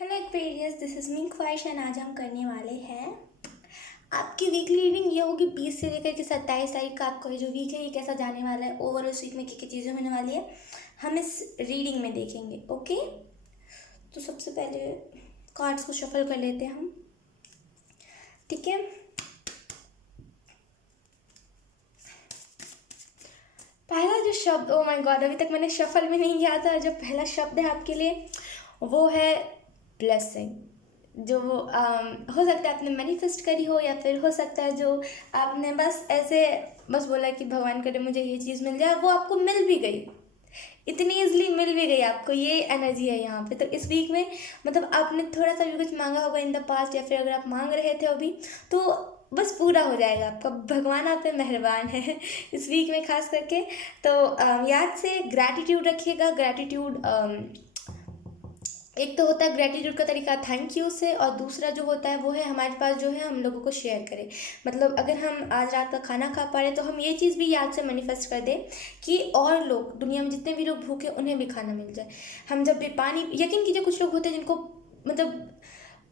Hello Aquarius, this is me ख्वाहिश and आज हम करने वाले हैं आपकी वीकली रीडिंग। ये होगी 20 से लेकर के 27 तारीख का। आपका जो वीक है ये कैसा जाने वाला है, ओवर उस वीक में क्या क्या चीज़ें होने वाली है, हम इस रीडिंग में देखेंगे। ओके, तो सबसे पहले कार्ड्स को शफल कर लेते हैं हम। ठीक है, पहला जो शब्द, ओ माय गॉड, अभी तक मैंने शफल में नहीं किया था। जो पहला शब्द है आपके लिए वो है ब्लेसिंग। जो हो सकता है आपने मैनिफेस्ट करी हो, या फिर हो सकता है जो आपने बस ऐसे बस बोला कि भगवान करे मुझे ये चीज़ मिल जाए, वो आपको मिल भी गई, इतनी ईजिली मिल भी गई आपको। ये एनर्जी है यहाँ पे। तो इस वीक में मतलब आपने थोड़ा सा भी कुछ मांगा होगा इन द पास्ट, या फिर अगर आप मांग रहे थे अभी, तो बस पूरा हो जाएगा आपका। भगवान आप पे मेहरबान है इस वीक में खास करके। तो याद से ग्रैटिट्यूड रखिएगा। ग्रैटिट्यूड एक तो होता है ग्रेटिट्यूड का तरीका थैंक यू से, और दूसरा जो होता है वो है हमारे पास जो है हम लोगों को शेयर करें। मतलब अगर हम आज रात का खाना खा पा रहे तो हम ये चीज़ भी याद से मैनिफेस्ट कर दें कि और लोग, दुनिया में जितने भी लोग भूखे उन्हें भी खाना मिल जाए। हम जब भी पानी, यकीन कीजिए कुछ लोग होते हैं जिनको मतलब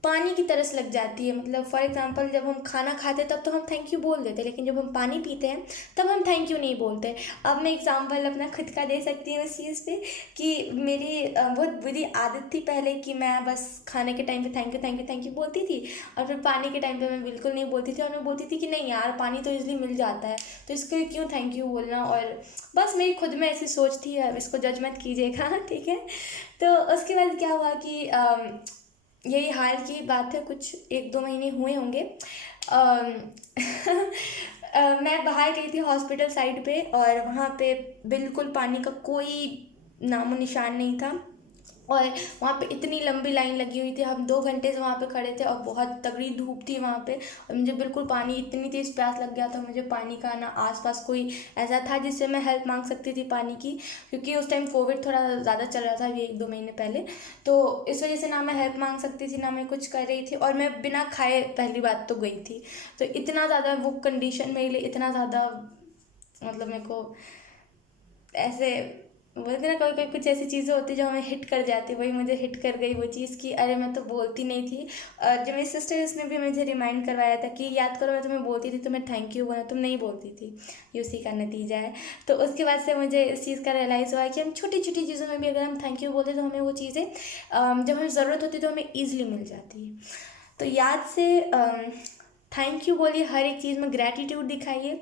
पानी की तरस लग जाती है। मतलब फॉर एग्जांपल जब हम खाना खाते तब तो हम थैंक यू बोल देते, लेकिन जब हम पानी पीते हैं तब हम थैंक यू नहीं बोलते। अब मैं एग्जांपल अपना खुद का दे सकती हूँ इस चीज़ पे कि मेरी बहुत बुरी आदत थी पहले कि मैं बस खाने के टाइम पे thank you thank you thank you बोलती थी, और फिर पानी के टाइम पे मैं बिल्कुल नहीं बोलती थी। और मैं बोलती थी कि नहीं यार, पानी तो इजली मिल जाता है तो इसके क्यों थैंक यू बोलना। और बस मेरी खुद में ऐसी सोच थी, अब इसको जज मत कीजिएगा ठीक है। तो उसके बाद क्या हुआ कि यही हाल की बात है, कुछ 1-2 महीने हुए होंगे। अम, मैं बाहर गई थी हॉस्पिटल साइड पे, और वहाँ पे बिल्कुल पानी का कोई नामो निशान नहीं था। और वहाँ पे इतनी लंबी लाइन लगी हुई थी, हम 2 घंटे से वहाँ पे खड़े थे, और बहुत तगड़ी धूप थी वहाँ पे। और मुझे बिल्कुल पानी, इतनी तेज़ प्यास लग गया था मुझे पानी का। ना आसपास कोई ऐसा था जिससे मैं हेल्प मांग सकती थी पानी की, क्योंकि उस टाइम कोविड थोड़ा ज़्यादा चल रहा था, ये 1-2 महीने पहले। तो इस वजह से ना मैं हेल्प मांग सकती थी ना मैं कुछ कर रही थी, और मैं बिना खाए पहली बात तो गई थी। तो इतना ज़्यादा वो कंडीशन मेरे लिए इतना ज़्यादा, मतलब मेरे को ऐसे बोलते ना, कोई कोई कुछ ऐसी चीज़ें होती है जो हमें हिट कर जाती है, वही मुझे हिट कर गई वो चीज़ कि अरे मैं तो बोलती नहीं थी। जो मेरी सिस्टर, उसने भी मुझे रिमाइंड करवाया था कि याद करो मैं तुम्हें बोलती थी, तुम्हें थैंक यू बोला, तुम नहीं बोलती थी। ये उसी का नतीजा है। तो उसके बाद से मुझे इस चीज़ का रियलाइज़ हुआ कि हम छोटी छोटी चीज़ों में भी अगर हम थैंक यू बोलते तो हमें वो चीज़ें जब हमें ज़रूरत होती है तो हमें ईजिली मिल जाती है। तो याद से थैंक यू बोलिए, हर एक चीज़ में ग्रैटिट्यूड दिखाइए।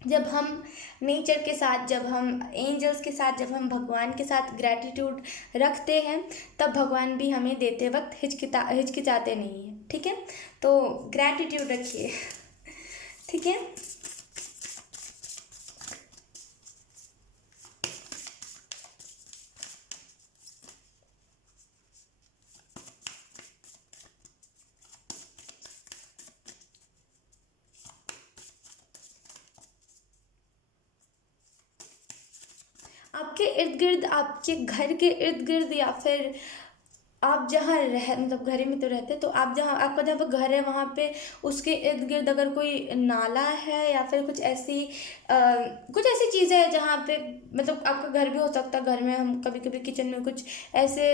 जब हम नेचर के साथ, जब हम एंजल्स के साथ, जब हम भगवान के साथ ग्रैटिट्यूड रखते हैं, तब भगवान भी हमें देते वक्त हिचकिचाते नहीं हैं। ठीक है, तो ग्रैटिट्यूड रखिए ठीक है। आपके इर्द गिर्द, आपके घर के इर्द गिर्द, या फिर आप जहाँ मतलब घर में तो रहते, तो आप जहाँ, आपका जहाँ पर घर है वहाँ पे उसके इर्द गिर्द अगर कोई नाला है, या फिर कुछ ऐसी कुछ ऐसी चीज़ें हैं जहाँ पे, मतलब आपका घर भी हो सकता है, घर में हम कभी कभी किचन में कुछ ऐसे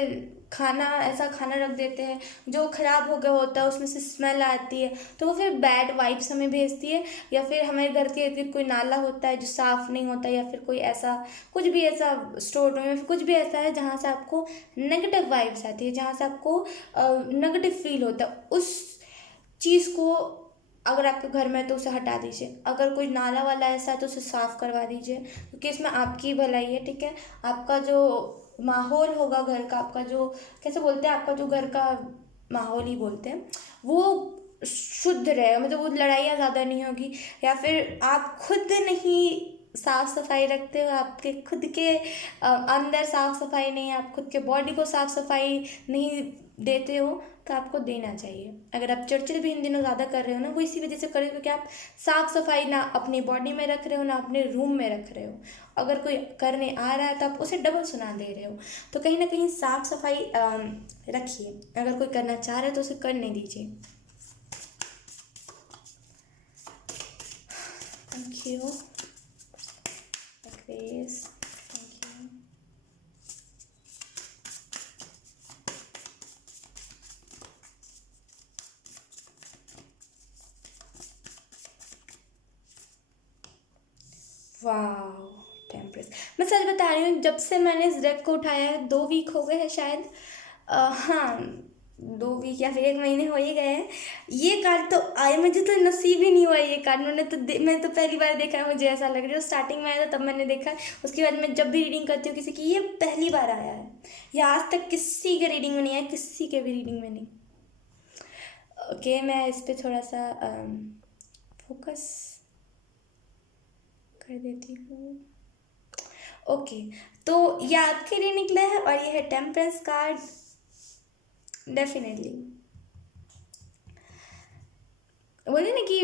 ऐसा खाना रख देते हैं जो ख़राब हो गया होता है, उसमें से स्मेल आती है, तो वो फिर बैड वाइब्स हमें भेजती है। या फिर हमारे घर के इर्द गिर्द कोई नाला होता है जो साफ़ नहीं होता, या फिर कोई ऐसा कुछ भी ऐसा स्टोर रूम, या फिर कुछ भी ऐसा है जहाँ से आपको नेगेटिव वाइब्स आती है, जहाँ से आपको नेगेटिव फील होता है, उस चीज़ को अगर आपके घर में है तो उसे हटा दीजिए। अगर कोई नाला वाला ऐसा है तो उसे साफ़ करवा दीजिए, क्योंकि इसमें आपकी भलाई है। ठीक है, आपका जो माहौल होगा घर का, आपका जो, कैसे बोलते हैं, आपका जो घर का माहौल ही बोलते हैं, वो शुद्ध रहेगा। मतलब वो लड़ाइयाँ ज़्यादा नहीं होगी। या फिर आप खुद नहीं साफ सफाई रखते हो, आपके खुद के अंदर साफ सफाई नहीं है, आप खुद के बॉडी को साफ सफाई नहीं देते हो, तो आपको देना चाहिए। अगर आप चिड़चिड़ भी इन दिनों ज़्यादा कर रहे हो ना, वो इसी वजह से कर रहे हो क्योंकि आप साफ सफाई ना अपनी बॉडी में रख रहे हो, ना अपने रूम में रख रहे हो। अगर कोई करने आ रहा है तो आप उसे डबल सुना दे रहे हो। तो कहीं ना कहीं साफ सफाई रखिए। अगर कोई करना चाह रहा है तो उसे करने दीजिए। Thank you Aquarius, thank you. वाह, टेम्परेस। मैं सच बता रही हूँ, जब से मैंने इस डेक को उठाया है 2 वीक हो गए हैं शायद। हाँ, 2 वीक या फिर 1 महीने हो ही गए हैं। ये कार्ड तो आए, मुझे तो नसीब ही नहीं हुआ ये कार्ड। मैं तो पहली बार देखा है, मुझे ऐसा लग रहा है। स्टार्टिंग में आया था तब मैंने देखा, उसके बाद मैं जब भी रीडिंग करती हूँ किसी की, ये पहली बार आया है। ये आज तक किसी के रीडिंग में नहीं आया, किसी के भी रीडिंग में नहीं। ओके, मैं इस पर थोड़ा सा फोकस कर देती हूँ। ओके, तो ये आपके लिए निकला है और ये है टेम्परेंस कार्ड। डेफिनेटली बोले ना कि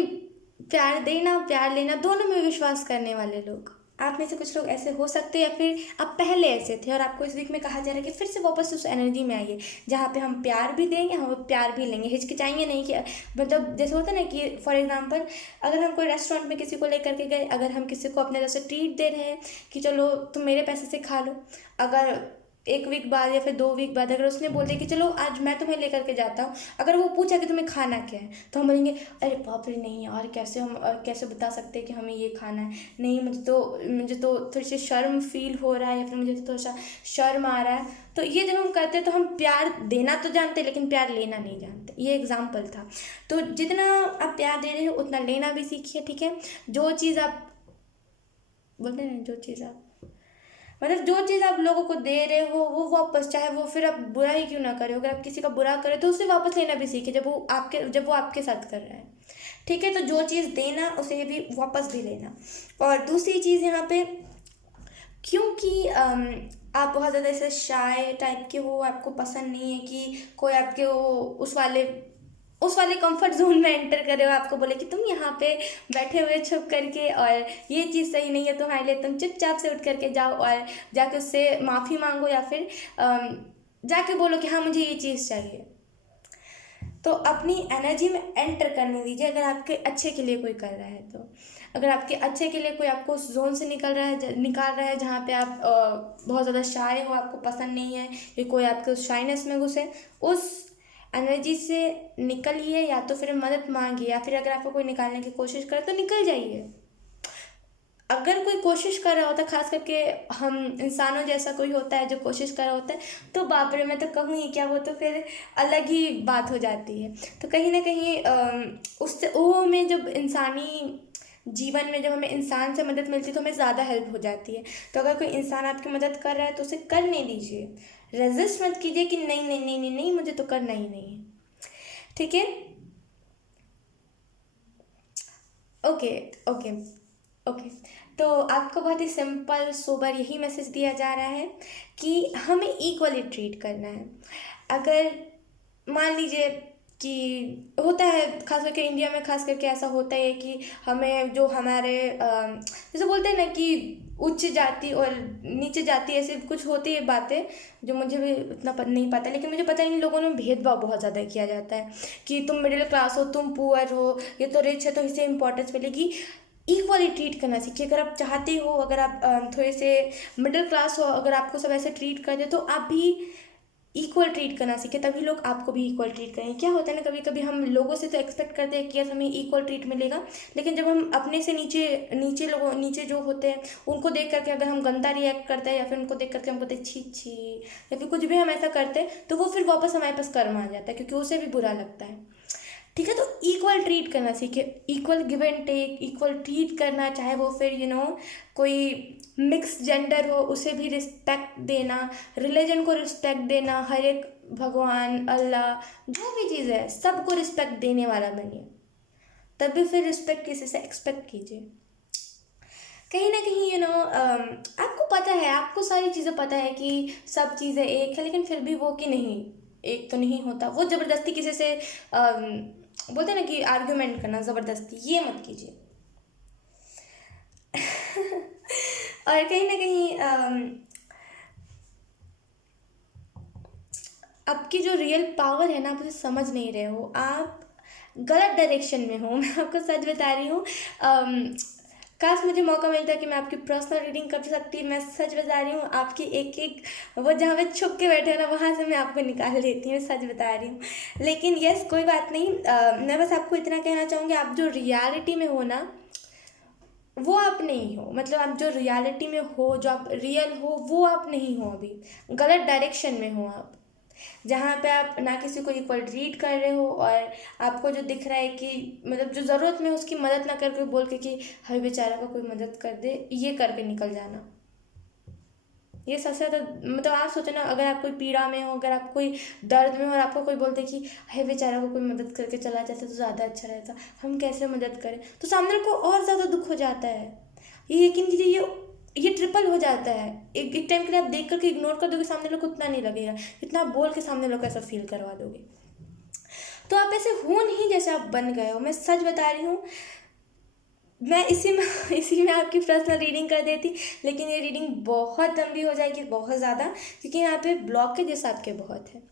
प्यार देना प्यार लेना दोनों में विश्वास करने वाले लोग, आप में से कुछ लोग ऐसे हो सकते हैं, या फिर आप पहले ऐसे थे और आपको इस वीक में कहा जा रहा है कि फिर से वापस उस एनर्जी में आइए जहाँ पे हम प्यार भी देंगे, हम प्यार भी लेंगे, हिचकिचाएंगे नहीं। कि मतलब जैसे होता है ना कि फॉर एग्जांपल, अगर हम कोई रेस्टोरेंट में किसी को लेकर के गए, अगर हम किसी को अपने तरफ से ट्रीट दे रहे हैं कि चलो तुम मेरे पैसे से खा लो, अगर 1 वीक बाद या फिर 2 वीक बाद अगर उसने बोल दिया कि चलो आज मैं तुम्हें लेकर के जाता हूँ, अगर वो पूछा कि तुम्हें खाना क्या है, तो हम बोलेंगे अरे बाप रे नहीं यार, कैसे हम कैसे बता सकते हैं कि हमें ये खाना है, नहीं मुझे तो थोड़ी सी शर्म फील हो रहा है, या फिर मुझे तो थोड़ा सा शर्म आ रहा है। तो ये जब हम करते हैं तो हम प्यार देना तो जानते हैं लेकिन प्यार लेना नहीं जानते। ये एग्जाम्पल था। तो जितना आप प्यार दे रहे हो उतना लेना भी सीखिए, ठीक है। जो चीज़ आप बोलते हैं, जो चीज़ आप मतलब जो चीज़ आप लोगों को दे रहे हो वो वापस, चाहे वो फिर आप बुरा ही क्यों ना करें, अगर आप किसी का बुरा करें तो उसे वापस लेना भी सीखे जब वो आपके साथ कर रहा है, ठीक है। तो जो चीज़ देना उसे भी वापस भी लेना। और दूसरी चीज़ यहाँ पे, क्योंकि आप बहुत ज़्यादा ऐसे शाय टाइप के हो, आपको पसंद नहीं है कि कोई आपके वो उस वाले कंफर्ट जोन में एंटर करे हो, आपको बोले कि तुम यहाँ पे बैठे हुए छुप करके और ये चीज़ सही नहीं है तुम्हारे लिए, तुम चुपचाप से उठ करके जाओ और जाके उससे माफ़ी मांगो, या फिर जाके बोलो कि हाँ मुझे ये चीज़ चाहिए। तो अपनी एनर्जी में एंटर करने दीजिए, अगर आपके अच्छे के लिए कोई कर रहा है तो। अगर आपके अच्छे के लिए कोई आपको उस जोन से निकाल रहा है जहाँ पे आप बहुत ज़्यादा शाय हो, आपको पसंद नहीं है कि कोई आपके उस शाइनेस में घुसे, उस एनर्जी से निकलिए, या तो फिर मदद मांगिए, या फिर अगर आपको कोई निकालने की कोशिश करे तो निकल जाइए। अगर कोई कोशिश कर रहा होता है, खास करके हम इंसानों जैसा कोई होता है जो कोशिश कर रहा होता है, तो बाप रे मैं तो कहूँ ही क्या, वो तो फिर अलग ही बात हो जाती है। तो कहीं ना कहीं उससे वो हमें जब इंसानी जीवन में जब हमें इंसान से मदद मिलती है तो हमें ज़्यादा हेल्प हो जाती है। तो अगर कोई इंसान आपकी मदद कर रहा है तो उसे करने दीजिए, रेजिस्ट मत कीजिए कि नहीं नहीं नहीं नहीं नहीं मुझे तो करना ही नहीं है, ठीक है। Okay okay okay. तो आपको बहुत ही सिंपल सोबर यही मैसेज दिया जा रहा है कि हमें इक्वली ट्रीट करना है। अगर मान लीजिए कि होता है, खास करके इंडिया में खास करके ऐसा होता है कि हमें जो हमारे जैसे बोलते हैं ना कि उच्च जाति और नीचे जाति, ऐसे कुछ होती है बातें जो मुझे भी उतना नहीं पता, लेकिन मुझे पता है इन लोगों में भेदभाव बहुत ज़्यादा किया जाता है कि तुम मिडिल क्लास हो, तुम पुअर हो, ये तो रिच है तो इसे इंपॉर्टेंस मिलेगी। इक्वली ट्रीट करना सीखिए। अगर आप चाहते हो, अगर आप थोड़े से मिडिल क्लास हो, अगर आपको सब ऐसे ट्रीट करते तो आप भी इक्वल ट्रीट करना सीखे, तभी लोग आपको भी इक्वल ट्रीट करेंगे। क्या होता है ना, कभी कभी हम लोगों से तो एक्सपेक्ट करते हैं कि यार हमें इक्वल ट्रीट मिलेगा, लेकिन जब हम अपने से नीचे जो होते हैं उनको देख करके अगर हम गंदा रिएक्ट करते हैं, या फिर उनको देख करके हम बोलते हैं छी छी, या फिर कुछ भी हम ऐसा करते हैं, तो वो फिर वापस हमारे पास कर्म आ जाता है, क्योंकि उसे भी बुरा लगता है, ठीक है। तो इक्वल ट्रीट करना सीखे, equal give and take, equal treat करना, चाहे वो फिर कोई मिक्स जेंडर हो उसे भी रिस्पेक्ट देना, रिलीजन को रिस्पेक्ट देना, हर एक भगवान अल्लाह जो भी चीज़ है सबको रिस्पेक्ट देने वाला बनिए, तभी फिर रिस्पेक्ट किसी से एक्सपेक्ट कीजिए। कहीं ना कहीं आपको पता है, आपको सारी चीज़ें पता है कि सब चीज़ें एक है, लेकिन फिर भी वो कि नहीं, एक तो नहीं होता। वो ज़बरदस्ती किसी से बोलते हैं ना कि आर्ग्यूमेंट करना ज़बरदस्ती, ये मत कीजिए। और कहीं ना कहीं आपकी जो रियल पावर है ना, आप उसे समझ नहीं रहे हो, आप गलत डायरेक्शन में हो। मैं आपको सच बता रही हूँ। काश मुझे मौका मिलता कि मैं आपकी पर्सनल रीडिंग कर सकती। मैं सच बता रही हूँ, आपकी एक एक वो जहाँ पे छुप के बैठे हो ना, वहाँ से मैं आपको निकाल लेती हूँ, सच बता रही हूँ। लेकिन यस, कोई बात नहीं। मैं बस आपको इतना कहना चाहूँगी, आप जो रियलिटी में हो ना, वो आप नहीं हो, मतलब आप जो रियलिटी में हो, जो आप रियल हो, वो आप नहीं हो। अभी गलत डायरेक्शन में हो आप, जहाँ पे आप ना किसी को इक्वल ट्रीट कर रहे हो, और आपको जो दिख रहा है कि मतलब जो ज़रूरत में उसकी मदद ना करके बोल के कि हर बेचारा को कोई मदद कर दे, ये करके निकल जाना। ये सबसे ज़्यादा, मतलब आप सोचो ना, अगर आप कोई पीड़ा में हो, अगर आप कोई दर्द में हो और आपको कोई बोलते कि हे बेचारा को कोई मदद करके चला जाता तो ज़्यादा अच्छा रहता, हम कैसे मदद करें, तो सामने वाले को और ज़्यादा दुख हो जाता है। ये यकीन कीजिए, ये ट्रिपल हो जाता है। एक टाइम के लिए आप देख करके इग्नोर कर दोगे, सामने वाले को उतना नहीं लगेगा जितना आप बोल के सामने वाले को ऐसा फील करवा दोगे। तो आप ऐसे हो नहीं जैसे आप बन गए हो, मैं सच बता रही हूँ। मैं इसी में आपकी पर्सनल रीडिंग कर देती, लेकिन ये रीडिंग बहुत लंबी हो जाएगी, बहुत ज़्यादा, क्योंकि यहाँ पे ब्लॉकेजेस आपके बहुत है।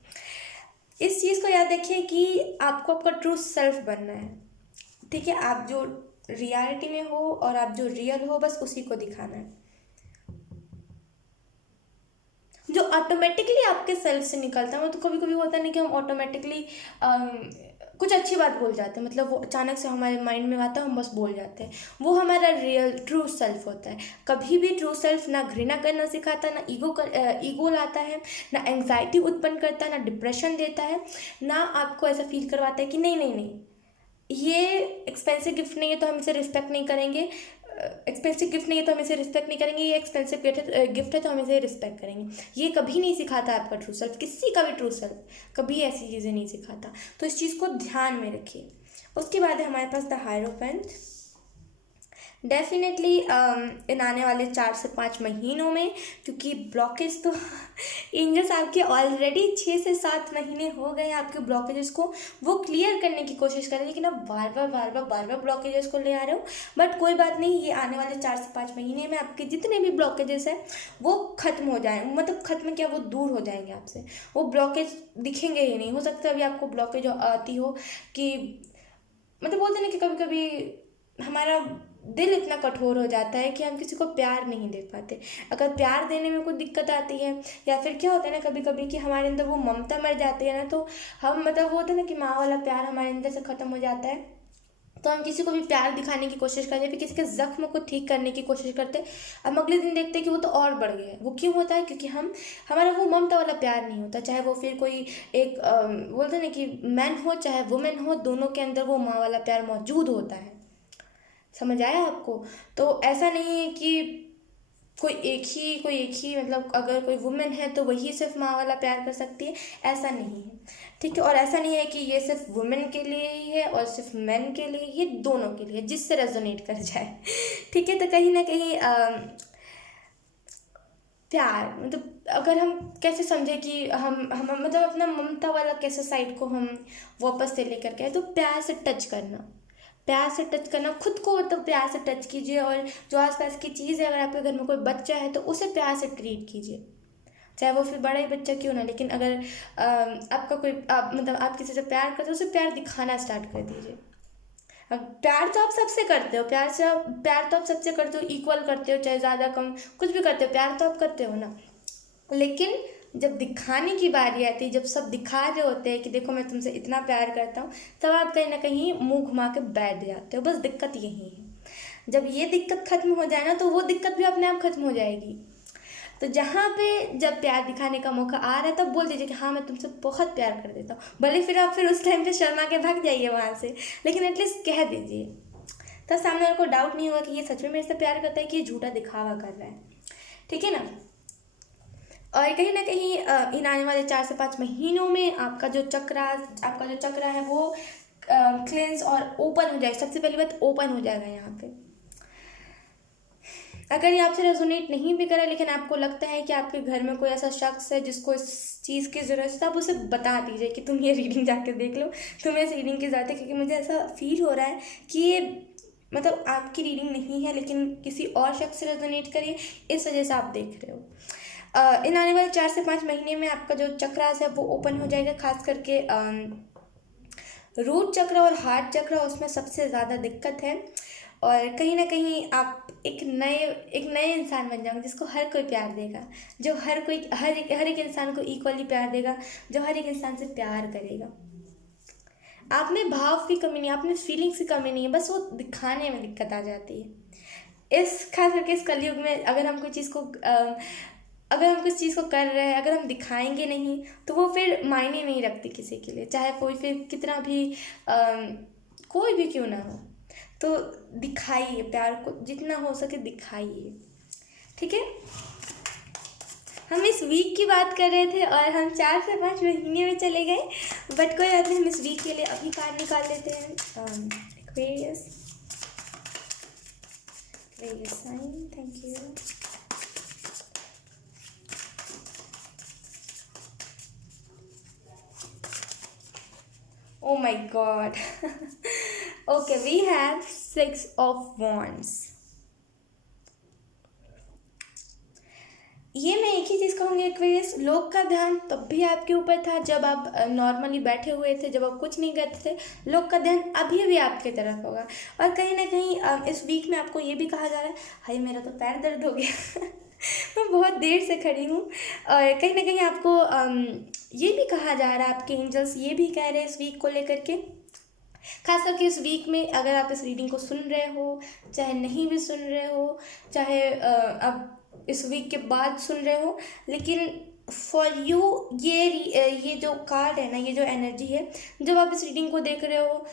इस चीज़ को याद रखिए कि आपको आपका ट्रू सेल्फ बनना है, ठीक है। आप जो रियलिटी में हो और आप जो रियल हो, बस उसी को दिखाना है, जो ऑटोमेटिकली आपके सेल्फ से निकलता है। वो तो कभी कभी होता नहीं कि हम ऑटोमेटिकली कुछ अच्छी बात बोल जाते हैं, मतलब वो अचानक से हमारे माइंड में आता है, हम बस बोल जाते हैं। वो हमारा रियल ट्रू सेल्फ होता है। कभी भी ट्रू सेल्फ ना घृणा करना सिखाता, ना ईगो लाता है, ना एंग्जाइटी उत्पन्न करता है, ना डिप्रेशन देता है, ना आपको ऐसा फील करवाता है कि नहीं नहीं नहीं, ये एक्सपेंसिव गिफ्ट नहीं है तो हम इसे रिस्पेक्ट नहीं करेंगे, एक्सपेंसिव गिफ्ट नहीं है तो हम इसे रिस्पेक्ट नहीं करेंगे, ये एक्सपेंसिव गिफ्ट है तो हम इसे रिस्पेक्ट करेंगे। ये कभी नहीं सिखाता आपका ट्रू सेल्फ, किसी का भी ट्रू सेल्फ कभी ऐसी चीज़ें नहीं सिखाता। तो इस चीज़ को ध्यान में रखिए। उसके बाद है हमारे पास द हायरोफेंट। डेफिनेटली इन आने वाले 4 से 5 महीनों में, क्योंकि ब्लॉकेज तो एंजल्स आपके ऑलरेडी 6 से 7 महीने हो गए आपके ब्लॉकेजेस को वो क्लियर करने की कोशिश कर रहे हैं, लेकिन आप बार बार ब्लॉकेजेस को ले आ रहे हो। बट कोई बात नहीं, ये आने वाले 4 से 5 महीने में आपके जितने भी ब्लॉकेजेस हैं वो ख़त्म हो जाए, मतलब ख़त्म क्या, वो दूर हो जाएंगे आपसे। वो ब्लॉकेज दिखेंगे ही नहीं। हो सकता है अभी आपको ब्लॉकेज आती हो कि, मतलब बोलते हैं ना कि कभी कभी हमारा दिल इतना कठोर हो जाता है कि हम किसी को प्यार नहीं दे पाते। अगर प्यार देने में कोई दिक्कत आती है, या फिर क्या होता है ना कभी कभी कि हमारे अंदर वो ममता मर जाती है ना, तो हम, मतलब वो होता है ना कि माँ वाला प्यार हमारे अंदर से ख़त्म हो जाता है, तो हम किसी को भी प्यार दिखाने की कोशिश करते हैं, फिर किसी के जख्म को ठीक करने की कोशिश करते हैं। हम अगले दिन देखते हैं कि वो तो और बढ़ गया है। वो क्यों होता है? क्योंकि हमारा वो ममता वाला प्यार नहीं होता। चाहे वो फिर कोई एक बोलते हैं ना कि मैन हो चाहे वुमेन हो, दोनों के अंदर वो माँ वाला प्यार मौजूद होता है। समझ आया आपको? तो ऐसा नहीं है कि कोई एक ही मतलब अगर कोई वुमेन है तो वही सिर्फ माँ वाला प्यार कर सकती है, ऐसा नहीं है, ठीक है। और ऐसा नहीं है कि ये सिर्फ वुमेन के लिए ही है और सिर्फ मेन के लिए, ये दोनों के लिए, जिससे रेजोनेट कर जाए ठीक है। तो कहीं ना कहीं प्यार, मतलब अगर हम कैसे समझे कि हम मतलब अपना ममता वाला कैसे साइड को हम वापस से लेकर के आए, तो प्यार से टच करना, प्यार से टच करना खुद को, मतलब प्यार से टच कीजिए। और जो आसपास की चीज़ है, अगर आपके घर में कोई बच्चा है तो उसे प्यार से ट्रीट कीजिए, चाहे वो फिर बड़ा ही बच्चा क्यों ना। लेकिन अगर आपका कोई मतलब आप किसी से प्यार करते हो, उसे प्यार दिखाना स्टार्ट कर दीजिए। अब प्यार तो आप सबसे करते हो, प्यार तो आप सबसे करते हो, इक्वल करते हो, चाहे ज़्यादा कम कुछ भी करते हो, प्यार तो आप करते हो ना। लेकिन जब दिखाने की बारी आती है, जब सब दिखा रहे होते हैं कि देखो मैं तुमसे इतना प्यार करता हूँ, तब आप कहीं ना कहीं मुंह घुमा के बैठ जाते हो। बस दिक्कत यही है। जब ये दिक्कत खत्म हो जाए ना, तो वो दिक्कत भी अपने आप खत्म हो जाएगी। तो जहाँ पे जब प्यार दिखाने का मौका आ रहा है, तब बोल दीजिए कि हाँ मैं तुमसे बहुत प्यार कर देता हूँ। भले फिर आप फिर उस टाइम पे शर्मा के भाग जाइए वहाँ से, लेकिन एटलीस्ट कह दीजिए। तब सामने वाले को डाउट नहीं होगा कि ये सच में मेरे से प्यार करता है कि ये झूठा दिखावा कर रहा है, ठीक है ना। और कहीं ना कहीं इन आने वाले 4 से 5 महीनों में आपका जो चक्र है वो क्लेंस और ओपन हो जाएगा। सबसे पहली बात, ओपन हो जाएगा यहाँ पे। अगर ये आपसे रेजोनेट नहीं भी करे, लेकिन आपको लगता है कि आपके घर में कोई ऐसा शख्स है जिसको इस चीज़ की ज़रूरत है, तो आप उसे बता दीजिए कि तुम ये रीडिंग जाके देख लो, तुम्हें इस रीडिंग की ज़रूरत है। क्योंकि मुझे ऐसा फील हो रहा है कि ये मतलब आपकी रीडिंग नहीं है, लेकिन किसी और शख्स से रेजोनेट करिए, इस वजह से आप देख रहे हो। इन आने वाले 4 से 5 महीने में आपका जो चक्रास है वो ओपन हो जाएगा। खास करके रूट चक्र और हार्ट चक्र, उसमें सबसे ज़्यादा दिक्कत है। और कहीं ना कहीं आप एक नए इंसान बन जाओगे जिसको हर कोई प्यार देगा, जो हर एक इंसान को इक्वली प्यार देगा, जो हर एक इंसान से प्यार करेगा। आप में भाव की कमी नहीं, आप में फीलिंग्स की कमी नहीं है, बस वो दिखाने में दिक्कत आ जाती है। इस खास करके इस कलयुग में अगर हम कोई चीज़ को अगर हम किसी चीज़ को कर रहे हैं, अगर हम दिखाएंगे नहीं तो वो फिर मायने नहीं रखती किसी के लिए, चाहे कोई फिर कितना भी कोई भी क्यों ना हो। तो दिखाइए प्यार को, जितना हो सके दिखाइए, ठीक है। हम इस वीक की बात कर रहे थे और हम 4 से 5 महीने में चले गए, बट कोई बात नहीं, हम इस वीक के लिए अभी कार्ड निकाल लेते हैं। Aquarius, Aquarius sign, thank you. Oh my god. Okay, we have 6 of Wands. ये मैं एक ही चीज़ कहूँगी एक्वेरियस, लोग का ध्यान तब भी आपके ऊपर था जब आप नॉर्मली बैठे हुए थे, जब आप कुछ नहीं करते थे। लोग का ध्यान अभी भी आपकी तरफ होगा, और कहीं ना कहीं इस वीक में आपको ये भी कहा जा रहा है, हाय मेरा तो पैर दर्द हो गया मैं बहुत देर से खड़ी हूँ। और कहीं ना कहीं आपको ये भी कहा जा रहा है, आपके एंजल्स ये भी कह रहे हैं इस वीक को लेकर के, खास करके इस वीक में अगर आप इस रीडिंग को सुन रहे हो, चाहे नहीं भी सुन रहे हो, चाहे आप इस वीक के बाद सुन रहे हो, लेकिन फॉर यू ये जो कार्ड है ना, ये जो एनर्जी है, जब आप इस रीडिंग को देख रहे हो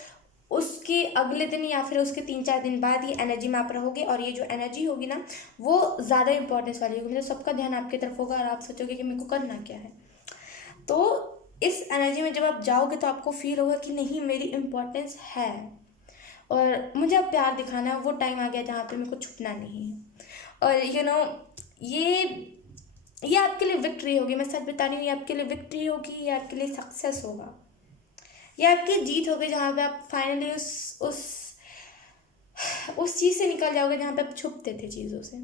उसके अगले दिन या फिर उसके 3-4 दिन बाद ये एनर्जी में आप रहोगे, और ये जो एनर्जी होगी ना वो ज़्यादा इंपॉर्टेंस वाली होगी, मतलब सबका ध्यान आपकी तरफ होगा और आप सोचोगे कि मेरे को करना क्या है। तो इस एनर्जी में जब आप जाओगे तो आपको फील होगा कि नहीं मेरी इम्पोर्टेंस है, और मुझे अब प्यार दिखाना है, वो टाइम आ गया जहाँ पे मेरे को छुपना नहीं है। और ये आपके लिए विक्ट्री होगी, मैं सच बता रही हूँ, ये आपके लिए विक्ट्री होगी, ये आपके लिए सक्सेस होगा, ये आपकी जीत होगी, जहाँ पे आप फाइनली उस चीज़ से निकल जाओगे जहाँ पे आप छुपते थे चीज़ों से।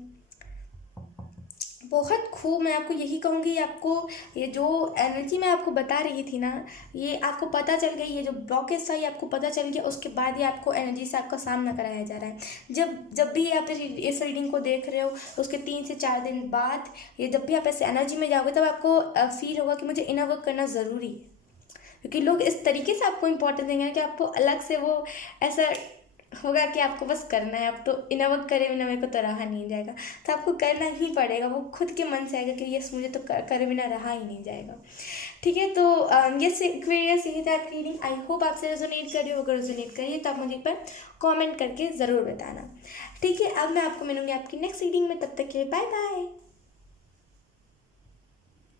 बहुत खूब, मैं आपको यही कहूँगी, आपको ये जो एनर्जी मैं आपको बता रही थी ना, ये आपको पता चल गई, ये जो ब्लॉकेज था ये आपको पता चल गया, उसके बाद ये आपको एनर्जी से आपका सामना कराया जा रहा है। जब भी आप इस रीडिंग को देख रहे हो, उसके 3 से 4 दिन बाद ये जब भी आप ऐसे एनर्जी में जाओगे, तब आपको फील होगा कि मुझे इनर वर्क करना ज़रूरी है, क्योंकि लोग इस तरीके से आपको इम्पोर्टेंस देंगे कि आपको अलग से वो ऐसा होगा कि आपको बस करना है। अब तो इनर वर्क करे बिना मेरे को तो रहा नहीं जाएगा, तो आपको करना ही पड़ेगा, वो खुद के मन से आएगा कि यस मुझे तो करे बिना रहा ही नहीं जाएगा, ठीक है। तो यस एक्वेरियस, यही था आपकी रीडिंग, आई होप आपसे रेजोनेट करी हो। अगर रेजोनेट करिए तो आप मुझे एक बार कॉमेंट करके ज़रूर बताना, ठीक है। अब मैं आपको मिलूंगी आपकी नेक्स्ट रीडिंग में, तब तक के लिए बाय बाय।